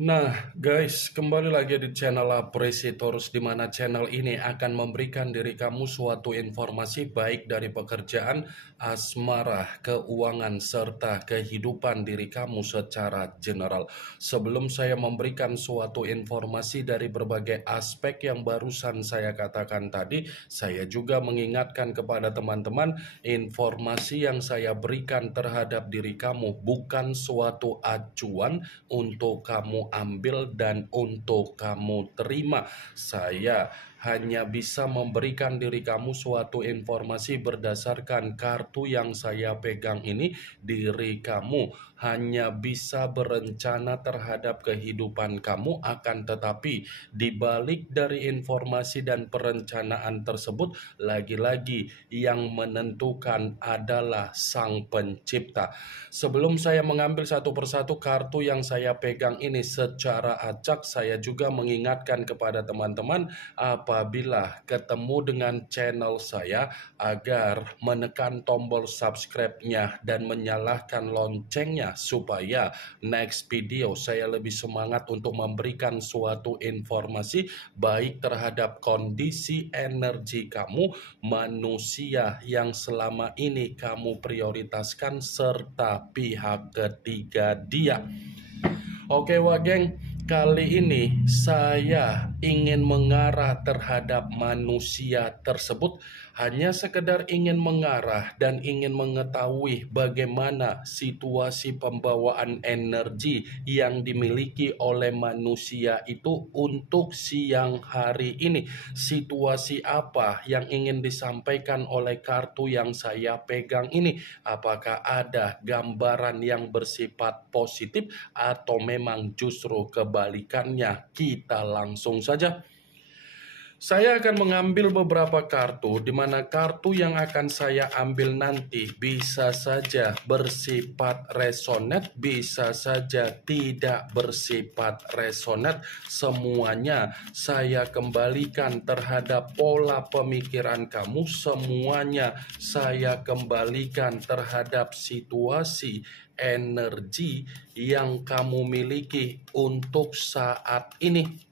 Nah, guys, kembali lagi di channel Apresiatorus, di mana channel ini akan memberikan diri kamu suatu informasi baik dari pekerjaan, asmara, keuangan, serta kehidupan diri kamu secara general. Sebelum saya memberikan suatu informasi dari berbagai aspek yang barusan saya katakan tadi, saya juga mengingatkan kepada teman-teman, informasi yang saya berikan terhadap diri kamu bukan suatu acuan untuk kamu ambil dan untuk kamu terima. Saya hanya bisa memberikan diri kamu suatu informasi berdasarkan kartu yang saya pegang ini. Diri kamu hanya bisa berencana terhadap kehidupan kamu, akan tetapi dibalik dari informasi dan perencanaan tersebut, lagi-lagi yang menentukan adalah Sang Pencipta. Sebelum saya mengambil satu persatu kartu yang saya pegang ini secara acak, saya juga mengingatkan kepada teman-teman apabila ketemu dengan channel saya agar menekan tombol subscribe-nya dan menyalakan loncengnya supaya next video saya lebih semangat untuk memberikan suatu informasi baik terhadap kondisi energi kamu, manusia yang selama ini kamu prioritaskan, serta pihak ketiga dia. Oke geng, kali ini saya ingin mengarah terhadap manusia tersebut, hanya sekedar ingin mengarah dan ingin mengetahui bagaimana situasi pembawaan energi yang dimiliki oleh manusia itu untuk siang hari ini. Situasi apa yang ingin disampaikan oleh kartu yang saya pegang ini? Apakah ada gambaran yang bersifat positif atau memang justru kebalikannya? Kita langsung saja. Saya akan mengambil beberapa kartu, di mana kartu yang akan saya ambil nanti bisa saja bersifat resonate, bisa saja tidak bersifat resonate. Semuanya saya kembalikan terhadap pola pemikiran kamu, semuanya saya kembalikan terhadap situasi energi yang kamu miliki untuk saat ini.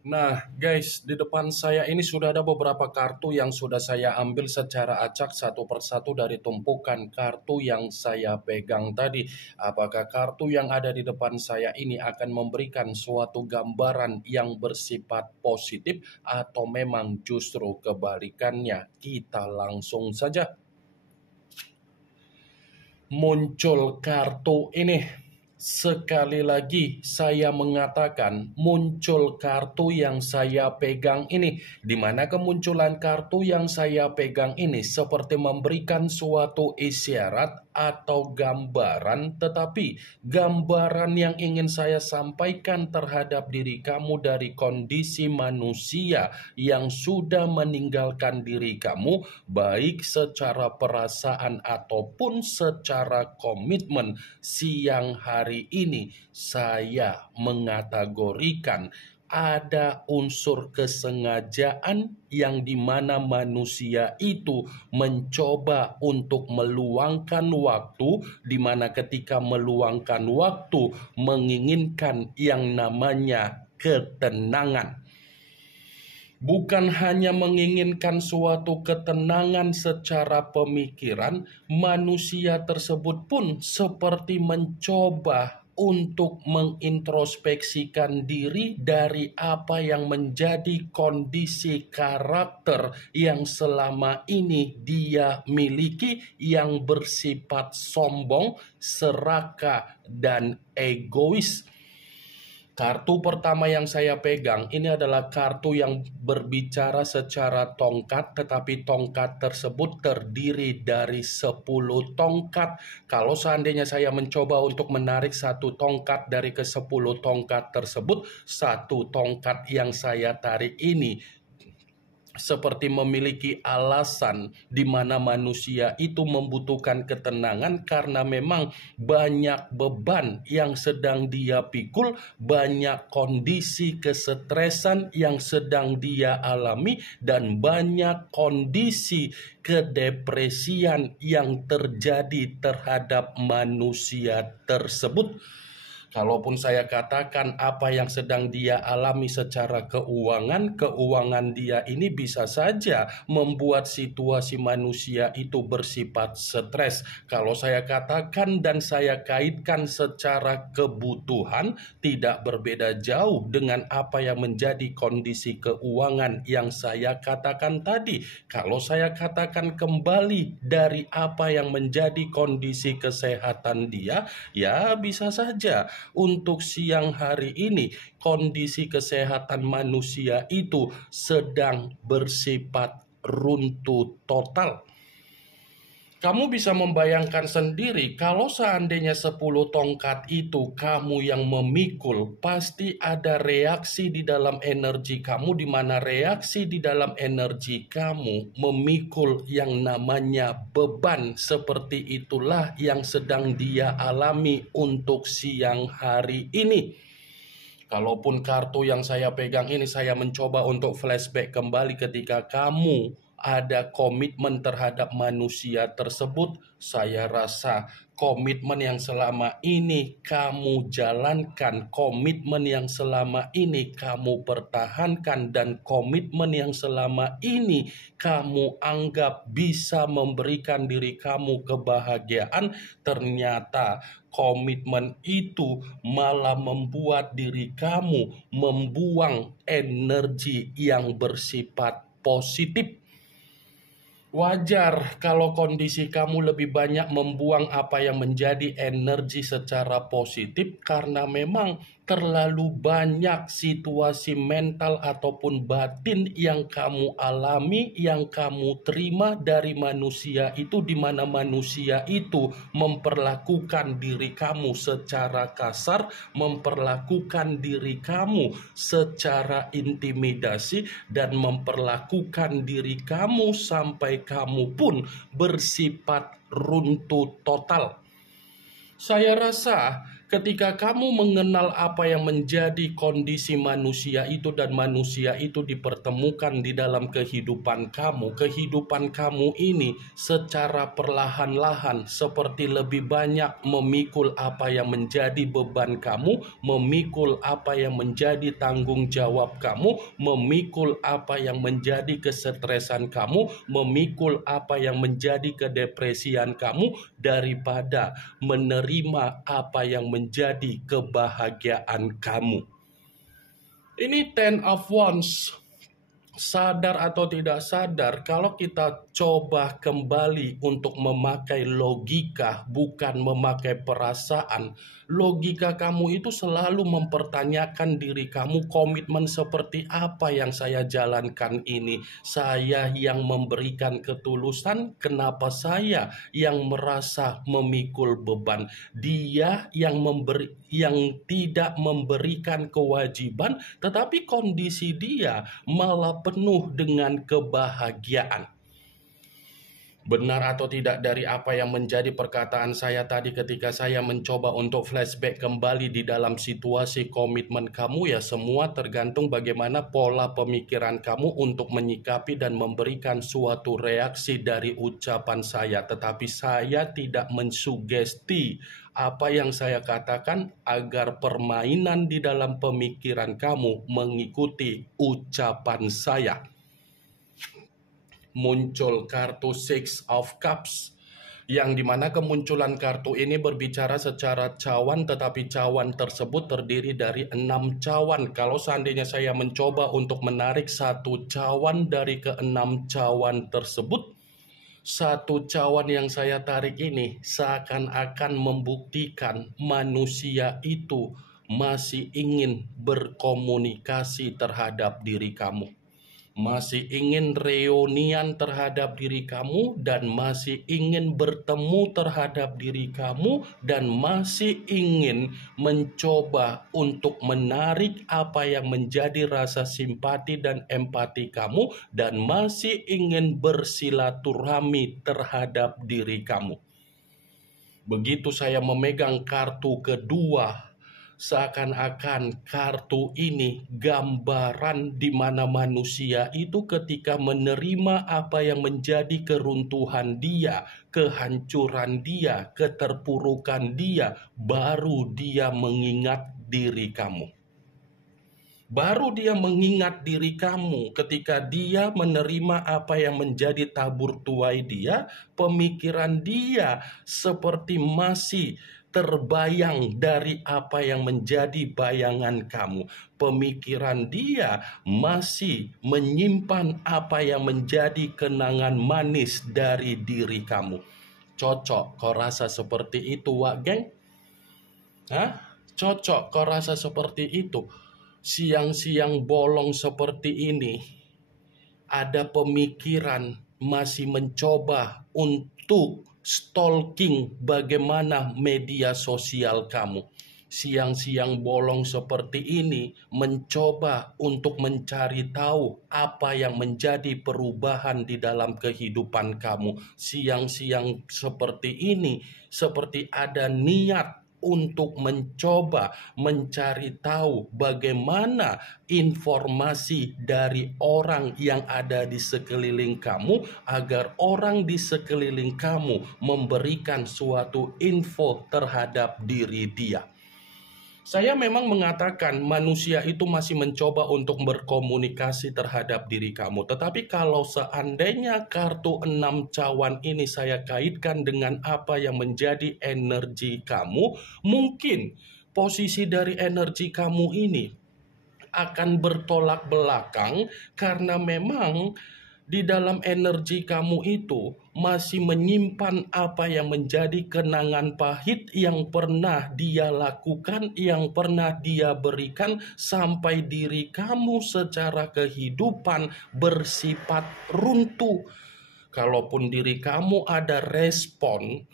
Nah guys, di depan saya ini sudah ada beberapa kartu yang sudah saya ambil secara acak satu persatu dari tumpukan kartu yang saya pegang tadi. Apakah kartu yang ada di depan saya ini akan memberikan suatu gambaran yang bersifat positif atau memang justru kebalikannya? Kita langsung saja. Muncul kartu ini. Sekali lagi saya mengatakan muncul kartu yang saya pegang ini, di mana kemunculan kartu yang saya pegang ini seperti memberikan suatu isyarat atau gambaran, tetapi gambaran yang ingin saya sampaikan terhadap diri kamu dari kondisi manusia yang sudah meninggalkan diri kamu, baik secara perasaan ataupun secara komitmen. Siang hari ini saya mengategorikan ada unsur kesengajaan yang dimana manusia itu mencoba untuk meluangkan waktu, dimana ketika meluangkan waktu menginginkan yang namanya ketenangan. Bukan hanya menginginkan suatu ketenangan secara pemikiran, manusia tersebut pun seperti mencoba untuk mengintrospeksikan diri dari apa yang menjadi kondisi karakter yang selama ini dia miliki, yang bersifat sombong, serakah, dan egois. Kartu pertama yang saya pegang ini adalah kartu yang berbicara secara tongkat, tetapi tongkat tersebut terdiri dari 10 tongkat. Kalau seandainya saya mencoba untuk menarik satu tongkat dari ke-10 tongkat tersebut, satu tongkat yang saya tarik ini seperti memiliki alasan di mana manusia itu membutuhkan ketenangan karena memang banyak beban yang sedang dia pikul, banyak kondisi kesetresan yang sedang dia alami, dan banyak kondisi kedepresian yang terjadi terhadap manusia tersebut. Kalaupun saya katakan apa yang sedang dia alami secara keuangan dia ini bisa saja membuat situasi manusia itu bersifat stres. Kalau saya katakan dan saya kaitkan secara kebutuhan, tidak berbeda jauh dengan apa yang menjadi kondisi keuangan yang saya katakan tadi. Kalau saya katakan kembali dari apa yang menjadi kondisi kesehatan dia, ya bisa saja untuk siang hari ini kondisi kesehatan manusia itu sedang bersifat runtuh total. Kamu bisa membayangkan sendiri kalau seandainya 10 tongkat itu kamu yang memikul, pasti ada reaksi di dalam energi kamu, di mana reaksi di dalam energi kamu memikul yang namanya beban. Seperti itulah yang sedang dia alami untuk siang hari ini. Kalaupun kartu yang saya pegang ini saya mencoba untuk flashback kembali ketika kamu ada komitmen terhadap manusia tersebut, saya rasa komitmen yang selama ini kamu jalankan, komitmen yang selama ini kamu pertahankan, dan komitmen yang selama ini kamu anggap bisa memberikan diri kamu kebahagiaan, ternyata komitmen itu malah membuat diri kamu membuang energi yang bersifat positif. Wajar kalau kondisi kamu lebih banyak membuang apa yang menjadi energi secara positif karena memang terlalu banyak situasi mental ataupun batin yang kamu alami, yang kamu terima dari manusia itu, di mana manusia itu memperlakukan diri kamu secara kasar, memperlakukan diri kamu secara intimidasi, dan memperlakukan diri kamu sampai kamu pun bersifat runtuh total. Saya rasa ketika kamu mengenal apa yang menjadi kondisi manusia itu dan manusia itu dipertemukan di dalam kehidupan kamu ini secara perlahan-lahan seperti lebih banyak memikul apa yang menjadi beban kamu, memikul apa yang menjadi tanggung jawab kamu, memikul apa yang menjadi kesetresan kamu, memikul apa yang menjadi kedepresian kamu, daripada menerima apa yang menjadi kebahagiaan kamu. Ini 10 of Wands. Sadar atau tidak sadar, kalau kita coba kembali untuk memakai logika, bukan memakai perasaan, logika kamu itu selalu mempertanyakan diri kamu, komitmen seperti apa yang saya jalankan ini? Saya yang memberikan ketulusan, kenapa saya yang merasa memikul beban? Dia yang tidak memberikan kewajiban, tetapi kondisi dia malah penuh dengan kebahagiaan. Benar atau tidak dari apa yang menjadi perkataan saya tadi ketika saya mencoba untuk flashback kembali di dalam situasi komitmen kamu, ya semua tergantung bagaimana pola pemikiran kamu untuk menyikapi dan memberikan suatu reaksi dari ucapan saya. Tetapi saya tidak mensugesti apa yang saya katakan agar permainan di dalam pemikiran kamu mengikuti ucapan saya. Muncul kartu Six of Cups yang dimana kemunculan kartu ini berbicara secara cawan, tetapi cawan tersebut terdiri dari 6 cawan. Kalau seandainya saya mencoba untuk menarik satu cawan dari ke-6 cawan tersebut, satu cawan yang saya tarik ini seakan-akan membuktikan manusia itu masih ingin berkomunikasi terhadap diri kamu, masih ingin reunian terhadap diri kamu, dan masih ingin bertemu terhadap diri kamu, dan masih ingin mencoba untuk menarik apa yang menjadi rasa simpati dan empati kamu, dan masih ingin bersilaturahmi terhadap diri kamu. Begitu saya memegang kartu kedua, seakan-akan kartu ini gambaran di mana manusia itu ketika menerima apa yang menjadi keruntuhan dia, kehancuran dia, keterpurukan dia, baru dia mengingat diri kamu. Baru dia mengingat diri kamu ketika dia menerima apa yang menjadi tabur tuai dia, pemikiran dia seperti masih terbayang dari apa yang menjadi bayangan kamu. Pemikiran dia masih menyimpan apa yang menjadi kenangan manis dari diri kamu. Cocok kau rasa seperti itu, Wak Geng? Hah? Cocok kau rasa seperti itu? Siang-siang bolong seperti ini, ada pemikiran masih mencoba untuk stalking bagaimana media sosial kamu. Siang-siang bolong seperti ini mencoba untuk mencari tahu apa yang menjadi perubahan di dalam kehidupan kamu. Siang-siang seperti ini seperti ada niat untuk mencoba mencari tahu bagaimana informasi dari orang yang ada di sekeliling kamu, agar orang di sekeliling kamu memberikan suatu info terhadap diri dia. Saya memang mengatakan manusia itu masih mencoba untuk berkomunikasi terhadap diri kamu. Tetapi kalau seandainya kartu 6 cawan ini saya kaitkan dengan apa yang menjadi energi kamu, mungkin posisi dari energi kamu ini akan bertolak belakang karena memang di dalam energi kamu itu masih menyimpan apa yang menjadi kenangan pahit yang pernah dia lakukan, yang pernah dia berikan, sampai diri kamu secara kehidupan bersifat runtuh. Kalaupun diri kamu ada respon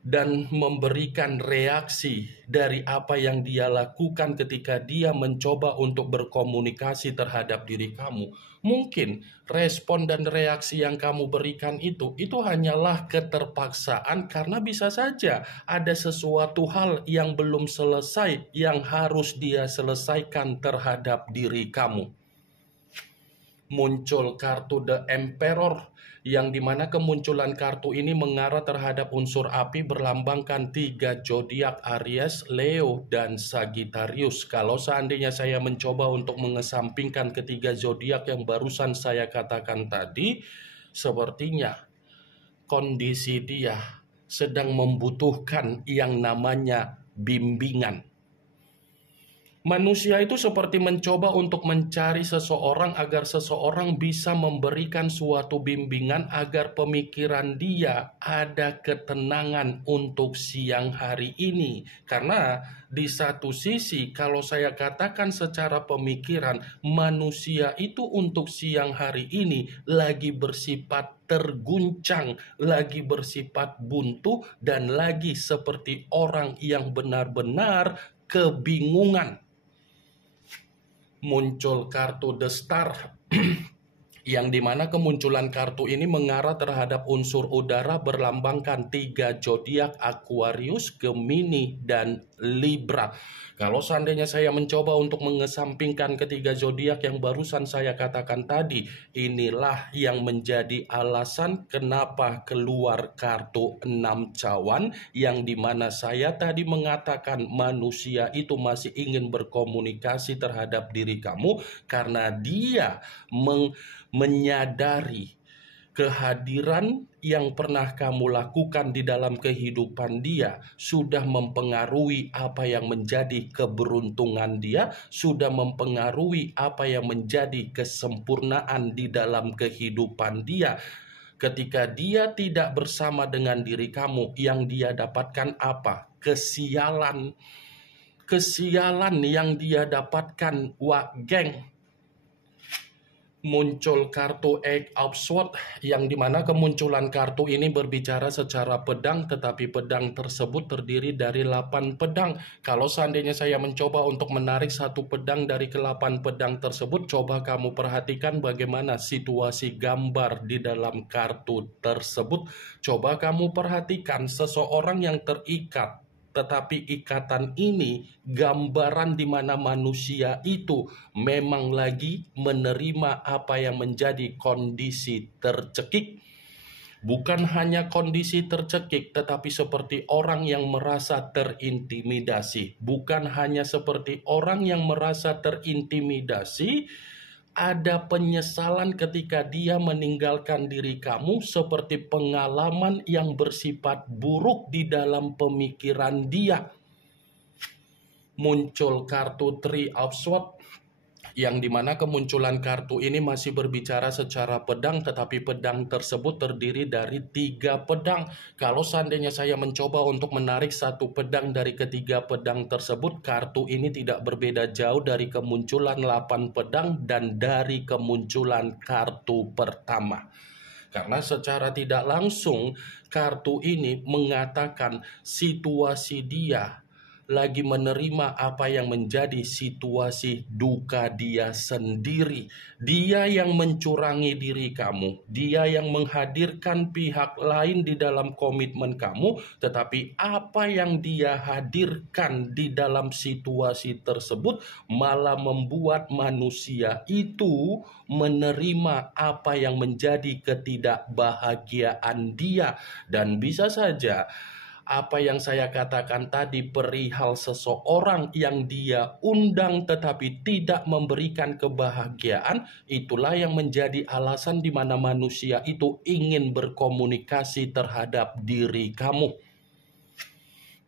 dan memberikan reaksi dari apa yang dia lakukan ketika dia mencoba untuk berkomunikasi terhadap diri kamu, mungkin respon dan reaksi yang kamu berikan itu hanyalah keterpaksaan, karena bisa saja ada sesuatu hal yang belum selesai yang harus dia selesaikan terhadap diri kamu. Muncul kartu The Emperor, yang dimana kemunculan kartu ini mengarah terhadap unsur api berlambangkan 3 zodiak Aries, Leo, dan Sagittarius. Kalau seandainya saya mencoba untuk mengesampingkan ketiga zodiak yang barusan saya katakan tadi, sepertinya kondisi dia sedang membutuhkan yang namanya bimbingan. Manusia itu seperti mencoba untuk mencari seseorang agar seseorang bisa memberikan suatu bimbingan agar pemikiran dia ada ketenangan untuk siang hari ini. Karena di satu sisi kalau saya katakan secara pemikiran, manusia itu untuk siang hari ini lagi bersifat terguncang, lagi bersifat buntu, dan lagi seperti orang yang benar-benar kebingungan. Muncul kartu The Star yang dimana kemunculan kartu ini mengarah terhadap unsur udara berlambangkan 3 zodiak Aquarius, Gemini, dan Libra. Kalau seandainya saya mencoba untuk mengesampingkan ketiga zodiak yang barusan saya katakan tadi, inilah yang menjadi alasan kenapa keluar kartu 6 cawan, yang dimana saya tadi mengatakan manusia itu masih ingin berkomunikasi terhadap diri kamu karena dia menyadari Kehadiran yang pernah kamu lakukan di dalam kehidupan dia sudah mempengaruhi apa yang menjadi keberuntungan dia, sudah mempengaruhi apa yang menjadi kesempurnaan di dalam kehidupan dia. Ketika dia tidak bersama dengan diri kamu, yang dia dapatkan apa? Kesialan. Kesialan yang dia dapatkan, wah geng. Muncul kartu Eight of Swords, yang dimana kemunculan kartu ini berbicara secara pedang, tetapi pedang tersebut terdiri dari 8 pedang. Kalau seandainya saya mencoba untuk menarik satu pedang dari ke-8 pedang tersebut, coba kamu perhatikan bagaimana situasi gambar di dalam kartu tersebut. Coba kamu perhatikan seseorang yang terikat, tetapi ikatan ini gambaran di mana manusia itu memang lagi menerima apa yang menjadi kondisi tercekik. Bukan hanya kondisi tercekik, tetapi seperti orang yang merasa terintimidasi. Bukan hanya seperti orang yang merasa terintimidasi, ada penyesalan ketika dia meninggalkan diri kamu, seperti pengalaman yang bersifat buruk di dalam pemikiran dia. Muncul kartu Three of Swords, yang dimana kemunculan kartu ini masih berbicara secara pedang, tetapi pedang tersebut terdiri dari 3 pedang. Kalau seandainya saya mencoba untuk menarik satu pedang dari ketiga pedang tersebut, kartu ini tidak berbeda jauh dari kemunculan 8 pedang dan dari kemunculan kartu pertama. Karena secara tidak langsung kartu ini mengatakan situasi dia lagi menerima apa yang menjadi situasi duka dia sendiri. Dia yang mencurangi diri kamu, dia yang menghadirkan pihak lain di dalam komitmen kamu, tetapi apa yang dia hadirkan di dalam situasi tersebut malah membuat manusia itu menerima apa yang menjadi ketidakbahagiaan dia. Dan bisa saja apa yang saya katakan tadi perihal seseorang yang dia undang tetapi tidak memberikan kebahagiaan, itulah yang menjadi alasan di mana manusia itu ingin berkomunikasi terhadap diri kamu.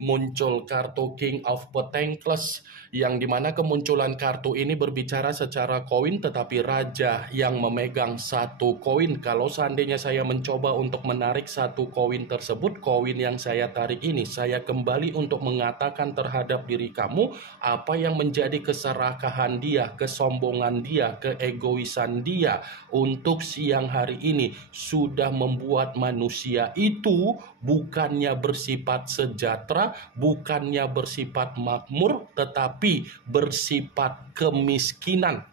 Muncul kartu King of Pentacles, yang dimana kemunculan kartu ini berbicara secara koin, tetapi raja yang memegang satu koin. Kalau seandainya saya mencoba untuk menarik satu koin tersebut, koin yang saya tarik ini, saya kembali untuk mengatakan terhadap diri kamu apa yang menjadi keserakahan dia, kesombongan dia, keegoisan dia untuk siang hari ini sudah membuat manusia itu bukannya bersifat sejahtera, bukannya bersifat makmur, tetapi bersifat kemiskinan.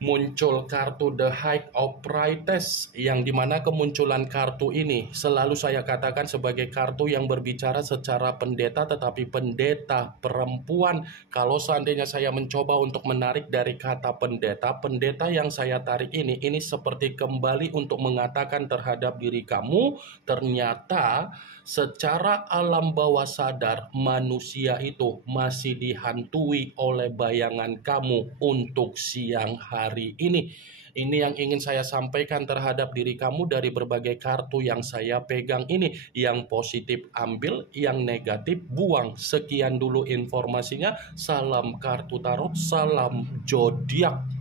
Muncul kartu The High of Priestess, yang dimana kemunculan kartu ini selalu saya katakan sebagai kartu yang berbicara secara pendeta, tetapi pendeta perempuan. Kalau seandainya saya mencoba untuk menarik dari kata pendeta, pendeta yang saya tarik ini seperti kembali untuk mengatakan terhadap diri kamu, ternyata secara alam bawah sadar manusia itu masih dihantui oleh bayangan kamu untuk siang hari ini. Ini yang ingin saya sampaikan terhadap diri kamu dari berbagai kartu yang saya pegang ini. Yang positif ambil, yang negatif buang. Sekian dulu informasinya. Salam kartu tarot, salam zodiak.